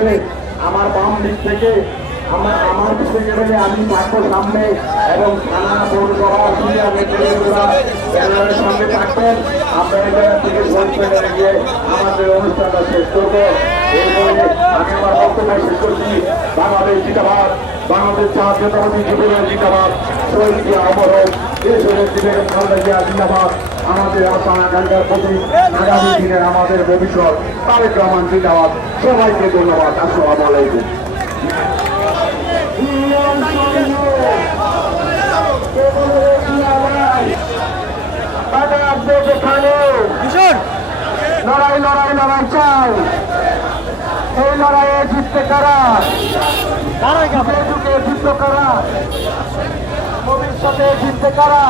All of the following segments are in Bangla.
হবে আমার বাম দিক থেকে আমার আমার দিক থেকে গেলে আমি থাকব সামনে এবং থানা পৌরসভা সিনিয়র নেতৃত্বরা ব্যানারের সঙ্গে থাকবেন আমরা থেকে মিনারে গিয়ে আমাদের অনুষ্ঠানটা শেষ করব। এরপরে আমি আমার বক্তব্য শেষ করছি। বাংলাদেশ জিন্দাবাদ, বাংলাদেশ জাতীয়তাবাদী যুবদল জিন্দাবাদ, শহীদ জিয়া অমর হোক দেশের জিয়া জিন্দাবাদ। আমাদের আকাঙ্ক্ষার প্রতি আগামী দিনের আমাদের ভবিষ্যৎ তারেক রহমান জিন্দাবাদ। সবাইকে ধন্যবাদ। আসসালামু আলাইকুম। লড়াই লড়াই লড়াই চাই। এই লড়াইয়ে জিততে কারা? যুদ্ধ কারা? ভবিষ্যতে জিততে কারা?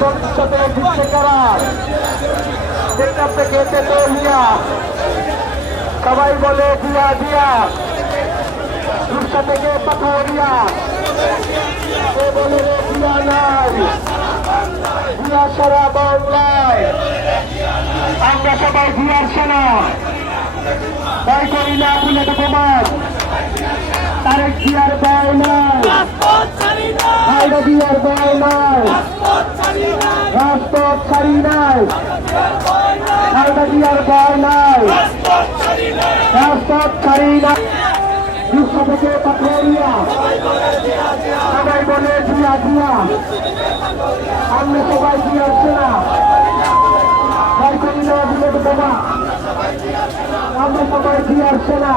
ভবিষ্যতে জিততে কারা? যেটা থেকে তেতুলিয়া সবাই বলে দিয়া দিয়া দুর্সা থেকে পাথরিয়া সে বলে রে দিয়া নাই। দিয়া সারা বাংলায়। আমরা সবাই দিয়ার সেনা। তাই করি না তারেক দিয়ার ভয় নাই হাইডা দিয়ার ভয় নাই রাজপথ ছাড়ি নাই হাইডা দিয়ার ভয় নাই রাজপথ ছাড়ি নাই দুঃখ থেকে পাথরিয়া। সবাই বলে দিয়া দিয়া আমরা সবাই করি না বুলেট বোমা আমরা সবাই দিয়ার সেনা।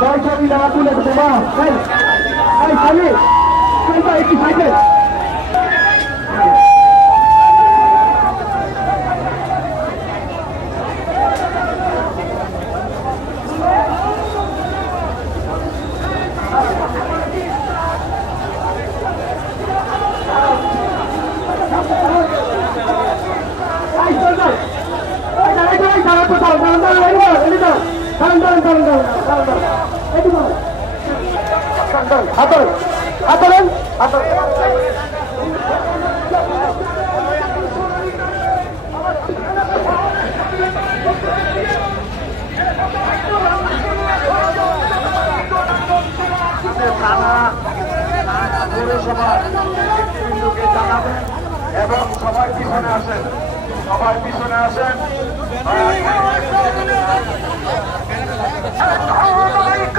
তাই করি না বুলেট বোমা এই এই খালি তুই তো একটু সাইকেল থানা পৌরসভা জানাবেন এবং সবাই পিছনে আসেন। সবাই পিছনে আসেন স্বাধীনতার